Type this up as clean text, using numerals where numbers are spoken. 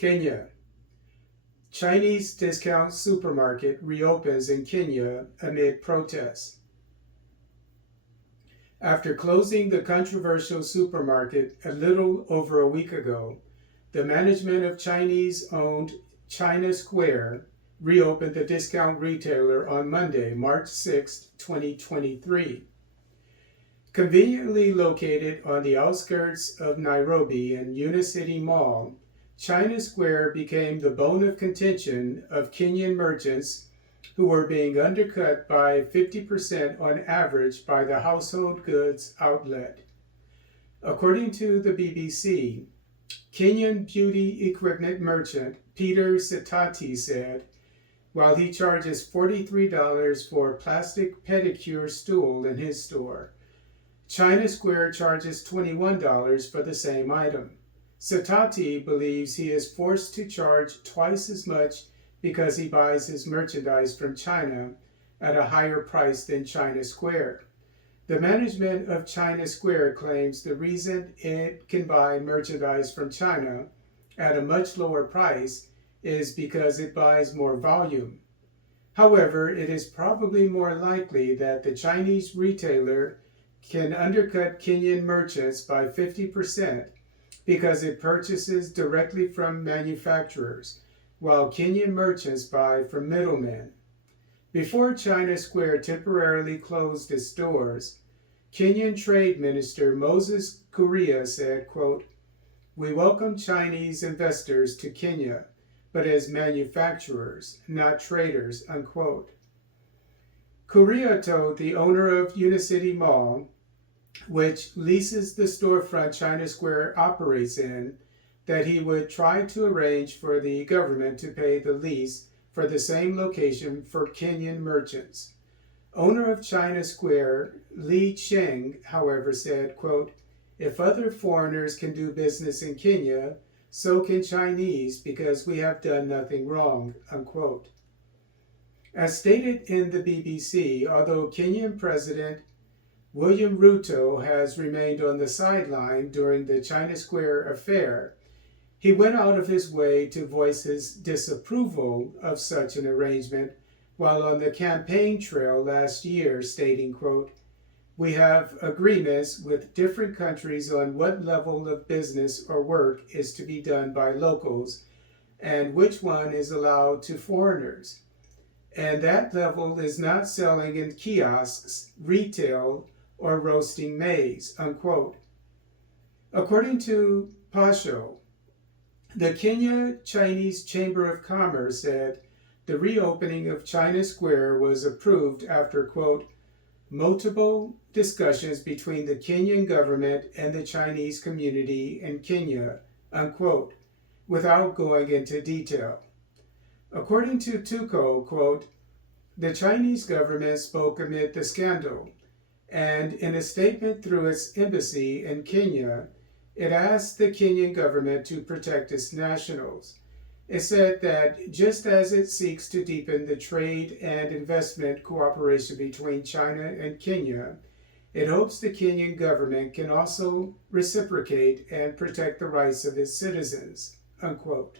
Kenya. Chinese discount supermarket reopens in Kenya amid protests. After closing the controversial supermarket a little over a week ago, the management of Chinese-owned China Square reopened the discount retailer on Monday, March 6, 2023. Conveniently located on the outskirts of Nairobi in Unicity Mall, China Square became the bone of contention of Kenyan merchants who were being undercut by 50% on average by the household goods outlet. According to the BBC, Kenyan beauty equipment merchant Peter Sitati said, while he charges $43 for a plastic pedicure stool in his store, China Square charges $21 for the same item. Sitati believes he is forced to charge twice as much because he buys his merchandise from China at a higher price than China Square. The management of China Square claims the reason it can buy merchandise from China at a much lower price is because it buys more volume. However, it is probably more likely that the Chinese retailer can undercut Kenyan merchants by 50% because it purchases directly from manufacturers, while Kenyan merchants buy from middlemen. Before China Square temporarily closed its doors, Kenyan Trade Minister Moses Kuria said, quote, "We welcome Chinese investors to Kenya, but as manufacturers, not traders," unquote. Kuria told the owner of Unicity Mall, which leases the storefront China Square operates in, that he would try to arrange for the government to pay the lease for the same location for Kenyan merchants. Owner of China Square, Li Cheng, however, said, quote, "If other foreigners can do business in Kenya, so can Chinese because we have done nothing wrong," unquote. As stated in the BBC, although Kenyan President William Ruto has remained on the sideline during the China Square affair, he went out of his way to voice his disapproval of such an arrangement while on the campaign trail last year, stating, quote, "We have agreements with different countries on what level of business or work is to be done by locals and which one is allowed to foreigners. And that level is not selling in kiosks, retail, or roasting maize," unquote. According to Pasho, the Kenya Chinese Chamber of Commerce said the reopening of China Square was approved after, quote, "multiple discussions between the Kenyan government and the Chinese community in Kenya," unquote, without going into detail. According to Tuko, quote, "The Chinese government spoke amid the scandal, and in a statement through its embassy in Kenya, it asked the Kenyan government to protect its nationals. It said that just as it seeks to deepen the trade and investment cooperation between China and Kenya, it hopes the Kenyan government can also reciprocate and protect the rights of its citizens," unquote.